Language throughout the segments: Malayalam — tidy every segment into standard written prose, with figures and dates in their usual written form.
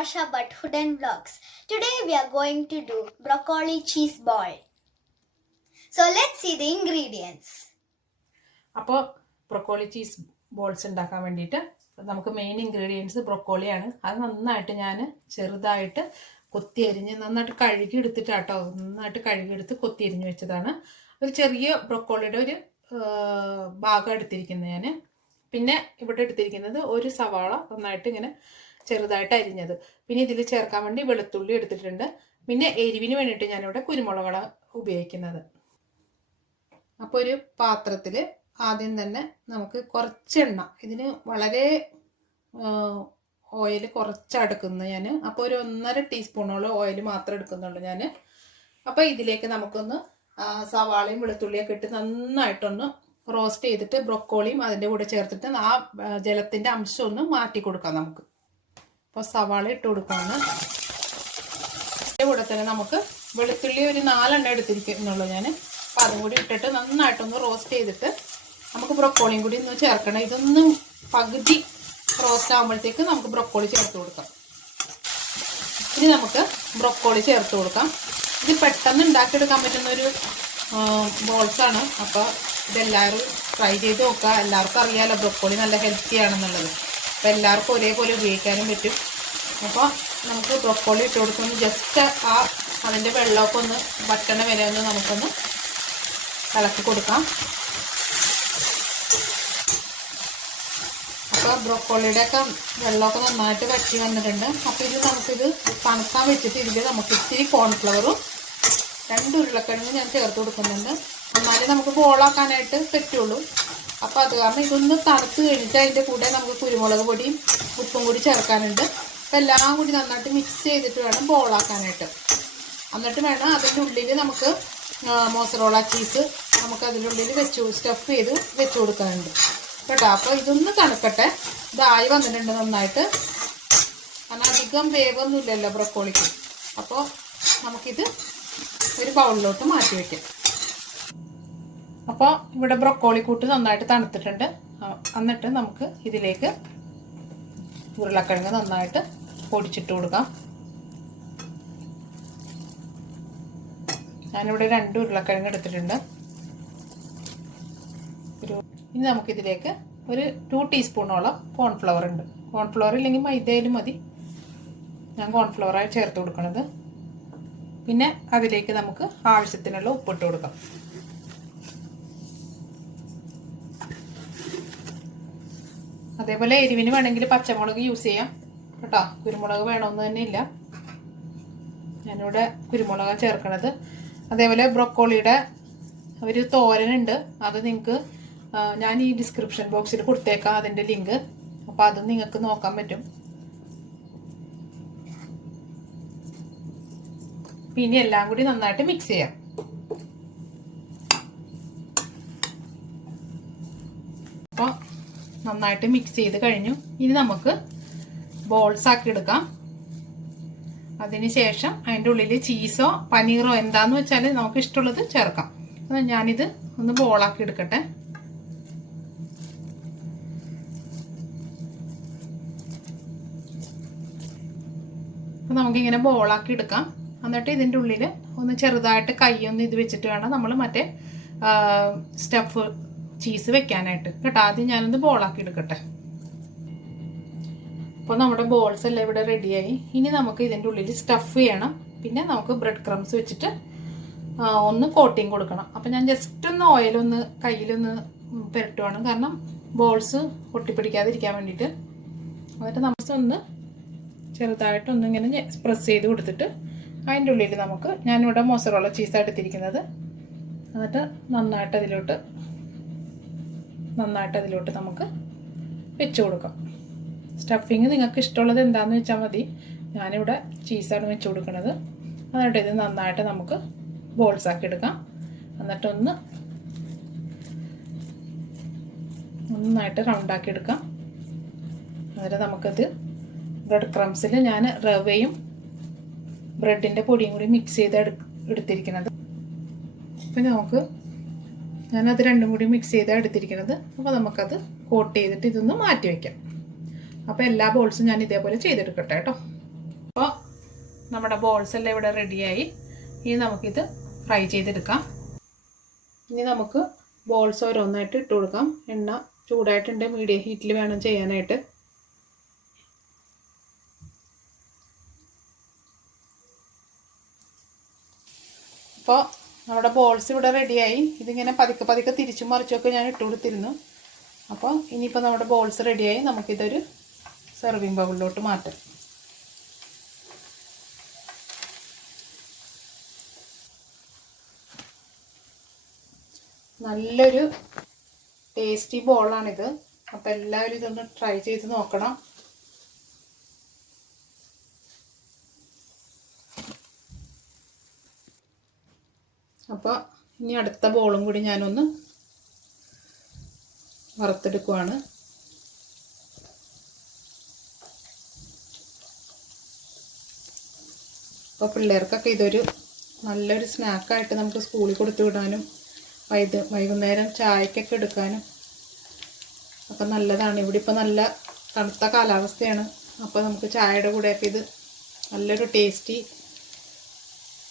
Asha Bhatt Hidden Vlogs. Today we are going to do broccoli cheese ball. So let's see the ingredients. അപ്പോൾ ബ്രൊക്കോളി ചീസ് ബോൾസ് ഉണ്ടാക്കാൻ വേണ്ടിയിട്ട് നമുക്ക് മെയിൻ ഇൻഗ്രീഡിയൻസ് ബ്രൊക്കോളിയാണ്. അത് നന്നായിട്ട് ഞാൻ ചെറുതായിട്ട് കൊത്തി അരിഞ്ഞ് നന്നായിട്ട് കഴുകി എടുത്തിട്ടാട്ടോ, നന്നായിട്ട് കഴുകിയെടുത്ത് കൊത്തി അരിഞ്ഞ് വെച്ചതാണ്. ഒരു ചെറിയ ബ്രൊക്കോളിയുടെ ഒരു ഭാഗം എടുത്തിരിക്കുന്നത് ഞാൻ. പിന്നെ ഇവിടെ എടുത്തിരിക്കുന്നത് ഒരു സവാള നന്നായിട്ട് ഇങ്ങനെ ചെറുതായിട്ട് അരിഞ്ഞത്. പിന്നെ ഇതിൽ ചേർക്കാൻ വേണ്ടി വെളുത്തുള്ളി എടുത്തിട്ടുണ്ട്. പിന്നെ എരിവിന് വേണ്ടിയിട്ട് ഞാനിവിടെ കുരുമുളകാണ് ഉപയോഗിക്കുന്നത്. അപ്പോൾ ഒരു പാത്രത്തിൽ ആദ്യം തന്നെ നമുക്ക് കുറച്ച് എണ്ണ, ഇതിന് വളരെ ഓയിൽ കുറച്ചെടുക്കുന്നു ഞാൻ. അപ്പോൾ ഒരു 1.5 ടീസ്പൂണോളം ഓയിൽ മാത്രമേ എടുക്കുന്നുള്ളൂ ഞാൻ. അപ്പോൾ ഇതിലേക്ക് നമുക്കൊന്ന് സവാളയും വെളുത്തുള്ളിയൊക്കെ ഇട്ട് നന്നായിട്ടൊന്ന് റോസ്റ്റ് ചെയ്തിട്ട് ബ്രൊക്കോളിയും അതിൻ്റെ കൂടെ ചേർത്തിട്ട് ആ ജലത്തിൻ്റെ അംശം ഒന്ന് മാറ്റി കൊടുക്കാം നമുക്ക്. അപ്പോൾ സവാള ഇട്ട് കൊടുക്കാണ്. അതിൻ്റെ കൂടെ തന്നെ നമുക്ക് വെളുത്തുള്ളി ഒരു 4 എണ്ണം എടുത്തിരിക്കുന്നുള്ളൂ ഞാൻ. അപ്പോൾ അതും കൂടി ഇട്ടിട്ട് നന്നായിട്ടൊന്ന് റോസ്റ്റ് ചെയ്തിട്ട് നമുക്ക് ബ്രൊക്കോളിയും കൂടി ഒന്ന് ചേർക്കണം. ഇതൊന്നും പകുതി റോസ്റ്റ് ആകുമ്പോഴത്തേക്ക് നമുക്ക് ബ്രൊക്കോളി ചേർത്ത് കൊടുക്കാം. ഇനി നമുക്ക് ബ്രൊക്കോളി ചേർത്ത് കൊടുക്കാം. ഇത് പെട്ടെന്ന് ഉണ്ടാക്കിയെടുക്കാൻ പറ്റുന്നൊരു ബോൾസാണ്. അപ്പോൾ ഇതെല്ലാവരും ട്രൈ ചെയ്ത് നോക്കുക. എല്ലാവർക്കും അറിയാമല്ലോ ബ്രൊക്കോളി നല്ല ഹെൽത്തി ആണെന്നുള്ളത്. അപ്പോൾ എല്ലാവർക്കും ഒരേപോലെ ഉപയോഗിക്കാനും പറ്റും. അപ്പോൾ നമുക്ക് ബ്രൊക്കോളി ഇട്ട് കൊടുക്കുന്നു. ജസ്റ്റ് അതിൻ്റെ വെള്ളമൊക്കെ ഒന്ന് വറ്റണ വരെ ഒന്ന് നമുക്കൊന്ന് ഇളക്കി കൊടുക്കാം. അപ്പോൾ ബ്രൊക്കോളിയുടെയൊക്കെ വെള്ളമൊക്കെ നന്നായിട്ട് വറ്റി വന്നിട്ടുണ്ട്. അപ്പോൾ ഇത് നമുക്കിത് തണുക്കാൻ വെച്ചിട്ട് ഇതിൽ നമുക്ക് ഇത്തിരി കോൺഫ്ലവറും 2 ഉരുളക്കിഴങ്ങും ഞാൻ ചേർത്ത് കൊടുക്കുന്നുണ്ട്. എന്നാലേ നമുക്ക് ബോളാക്കാനായിട്ട് പറ്റുള്ളൂ. അപ്പോൾ അത് കാരണം ഇതൊന്ന് തണുത്ത് കഴിഞ്ഞിട്ട് അതിൻ്റെ കൂടെ നമുക്ക് കുരുമുളക് പൊടിയും ഉപ്പും കൂടി ചേർക്കാനുണ്ട്. അപ്പോൾ എല്ലാം കൂടി നന്നായിട്ട് മിക്സ് ചെയ്തിട്ട് വേണം ബോളാക്കാനായിട്ട്. എന്നിട്ട് വേണം അതിൻ്റെ ഉള്ളിൽ നമുക്ക് മോസറോള ചീസ് നമുക്ക് അതിൻ്റെ ഉള്ളിൽ സ്റ്റഫ് ചെയ്ത് വെച്ച് കൊടുക്കാനുണ്ട് കേട്ടോ. അപ്പോൾ ഇതൊന്ന് തണുക്കട്ടെ. ഇതായി വന്നിട്ടുണ്ട് നന്നായിട്ട്. കാരണം അധികം വേവൊന്നുമില്ലല്ലോ ബ്രൊക്കോളിക്ക്. അപ്പോൾ നമുക്കിത് ഒരു ബൗളിലോട്ട് മാറ്റി വയ്ക്കാം. അപ്പോൾ ഇവിടെ ബ്രൊക്കോളി കൂട്ട് നന്നായിട്ട് തണുത്തിട്ടുണ്ട്. എന്നിട്ട് നമുക്ക് ഇതിലേക്ക് ഉരുളക്കിഴങ്ങ് നന്നായിട്ട് പൊടിച്ചിട്ട് കൊടുക്കാം. ഞാനിവിടെ 2 ഉരുളക്കിഴങ്ങ് എടുത്തിട്ടുണ്ട്. ഇനി നമുക്കിതിലേക്ക് ഒരു 2 ടീസ്പൂണോളം കോൺഫ്ലവർ ഉണ്ട്. കോൺഫ്ലവർ ഇല്ലെങ്കിൽ മൈദയിലും മതി. ഞാൻ കോൺഫ്ലവറായി ചേർത്ത് കൊടുക്കണത്. പിന്നെ അതിലേക്ക് നമുക്ക് ആവശ്യത്തിനുള്ള ഉപ്പിട്ട് കൊടുക്കാം. അതേപോലെ എരിവിന് വേണമെങ്കിൽ പച്ചമുളക് യൂസ് ചെയ്യാം കേട്ടോ. കുരുമുളക് വേണമെന്ന് തന്നെ ഇല്ല. ഞാനിവിടെ കുരുമുളക് ചേർക്കണത്. അതേപോലെ ബ്രൊക്കോളിയുടെ ഒരു തോരനുണ്ട്. അത് നിങ്ങൾക്ക് ഞാൻ ഈ ഡിസ്ക്രിപ്ഷൻ ബോക്സിൽ കൊടുത്തേക്കാം അതിൻ്റെ ലിങ്ക്. അപ്പോൾ അതും നിങ്ങൾക്ക് നോക്കാൻ പറ്റും. പിന്നെ എല്ലാം കൂടി നന്നായിട്ട് മിക്സ് ചെയ്യാം. അപ്പോൾ നന്നായിട്ട് മിക്സ് ചെയ്ത് കഴിഞ്ഞു. ഇനി നമുക്ക് ബോൾസ് ആക്കി എടുക്കാം. അതിനുശേഷം അതിൻ്റെ ഉള്ളിൽ ചീസോ പനീറോ എന്താന്ന് വെച്ചാൽ നമുക്ക് ഇഷ്ടമുള്ളത് ചേർക്കാം. ഞാനിത് ഒന്ന് ബോളാക്കി എടുക്കട്ടെ. അപ്പോൾ നമുക്കിങ്ങനെ ബോളാക്കി എടുക്കാം. എന്നിട്ട് ഇതിൻ്റെ ഉള്ളിൽ ഒന്ന് ചെറുതായിട്ട് കൈയൊന്ന് ഇത് വെച്ചിട്ട് വേണം നമ്മൾ മറ്റേ സ്റ്റഫ് ചീസ് വെക്കാനായിട്ട് കേട്ടോ. ആദ്യം ഞാനൊന്ന് ബോളാക്കി എടുക്കട്ടെ. അപ്പോൾ നമ്മുടെ ബോൾസ് എല്ലാം ഇവിടെ റെഡിയായി. ഇനി നമുക്ക് ഇതിൻ്റെ ഉള്ളിൽ സ്റ്റഫ് ചെയ്യണം. പിന്നെ നമുക്ക് ബ്രെഡ് ക്രംസ് വെച്ചിട്ട് ഒന്ന് കോട്ടിങ് കൊടുക്കണം. അപ്പോൾ ഞാൻ ജസ്റ്റ് ഒന്ന് ഓയിലൊന്ന് കയ്യിലൊന്ന് പുരട്ടുവാണ്. കാരണം ബോൾസ് ഒട്ടിപ്പിടിക്കാതിരിക്കാൻ വേണ്ടിയിട്ട്. എന്നിട്ട് നമുക്കൊന്ന് ചെറുതായിട്ടൊന്ന് ഇങ്ങനെ പ്രസ് ചെയ്ത് കൊടുത്തിട്ട് അതിൻ്റെ ഉള്ളിൽ നമുക്ക് ഞാനിവിടെ മോസറോള ചീസാണ് എടുത്തിരിക്കുന്നത്. എന്നിട്ട് നന്നായിട്ട് അതിലോട്ട് നമുക്ക് വെച്ച് കൊടുക്കാം. സ്റ്റഫിങ് നിങ്ങൾക്ക് ഇഷ്ടമുള്ളത് എന്താണെന്ന് വെച്ചാൽ മതി. ഞാനിവിടെ ചീസാണ് വെച്ച് കൊടുക്കുന്നത്. എന്നിട്ട് ഇത് നന്നായിട്ട് നമുക്ക് ബോൾസാക്കി എടുക്കാം. എന്നിട്ടൊന്ന് നന്നായിട്ട് റൗണ്ടാക്കി എടുക്കാം. എന്നിട്ട് നമുക്കത് ബ്രെഡ് ക്രംസിൽ ഞാൻ റവയും ബ്രെഡിൻ്റെ പൊടിയും കൂടി മിക്സ് ചെയ്ത് എടുത്തിരിക്കുന്നത്. അപ്പം ഞാനത് രണ്ടും കൂടി മിക്സ് ചെയ്താണ് എടുത്തിരിക്കുന്നത്. അപ്പോൾ നമുക്കത് കോട്ട് ചെയ്തിട്ട് ഇതൊന്ന് മാറ്റി വയ്ക്കാം. അപ്പോൾ എല്ലാ ബോൾസും ഞാൻ ഇതേപോലെ ചെയ്തെടുക്കട്ടെ കേട്ടോ. അപ്പോൾ നമ്മുടെ ബോൾസ് എല്ലാം ഇവിടെ റെഡിയായി. ഇനി നമുക്കിത് ഫ്രൈ ചെയ്തെടുക്കാം. ഇനി നമുക്ക് ബോൾസ് ഓരോന്നായിട്ട് ഇട്ട് കൊടുക്കാം. എണ്ണ ചൂടായിട്ടുണ്ട്, മീഡിയം ഹീറ്റിൽ വേണം ചെയ്യാനായിട്ട്. അപ്പോൾ നമ്മുടെ ബോൾസ് ഇവിടെ റെഡിയായി. ഇതിങ്ങനെ പതുക്കെ പതുക്കെ തിരിച്ചും മറിച്ചൊക്കെ ഞാൻ ഇട്ട് കൊടുത്തിരുന്നു. അപ്പോൾ ഇനിയിപ്പോൾ നമ്മുടെ ബോൾസ് റെഡിയായി. നമുക്കിതൊരു സെർവിങ് ബൗളിലോട്ട് മാറ്റാം. നല്ലൊരു ടേസ്റ്റി ബോളാണിത്. അപ്പോൾ എല്ലാവരും ഇതൊന്ന് ട്രൈ ചെയ്ത് നോക്കണം. അപ്പോൾ ഇനി അടുത്ത ബോളും കൂടി ഞാനൊന്ന് വറുത്തെടുക്കുവാണ്. അപ്പോൾ പിള്ളേർക്കൊക്കെ ഇതൊരു നല്ലൊരു സ്നാക്കായിട്ട് നമുക്ക് സ്കൂളിൽ കൊടുത്തു വിടാനും വൈകുന്നേരം ചായക്കൊക്കെ എടുക്കാനും ഒക്കെ നല്ലതാണ്. ഇവിടെ ഇപ്പോൾ നല്ല തണുത്ത കാലാവസ്ഥയാണ്. അപ്പോൾ നമുക്ക് ചായയുടെ കൂടെയൊക്കെ ഇത് നല്ലൊരു ടേസ്റ്റി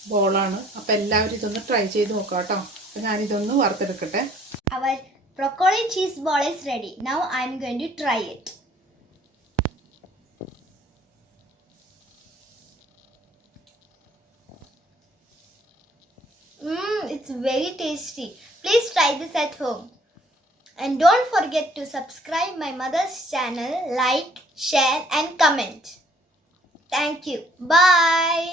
ബോളാണ്. അപ്പോൾ എല്ലാവരും ഇതൊന്ന് ട്രൈ ചെയ്ത് നോക്കാം കേട്ടോ. അപ്പോൾ ഞാനിതൊന്ന് വറുത്തെടുക്കട്ടെ. Our broccoli cheese ball is ready. Now I am going to try it. It's very tasty. Please try this at home. And don't forget to subscribe my mother's channel, like, share and comment. Thank you. Bye.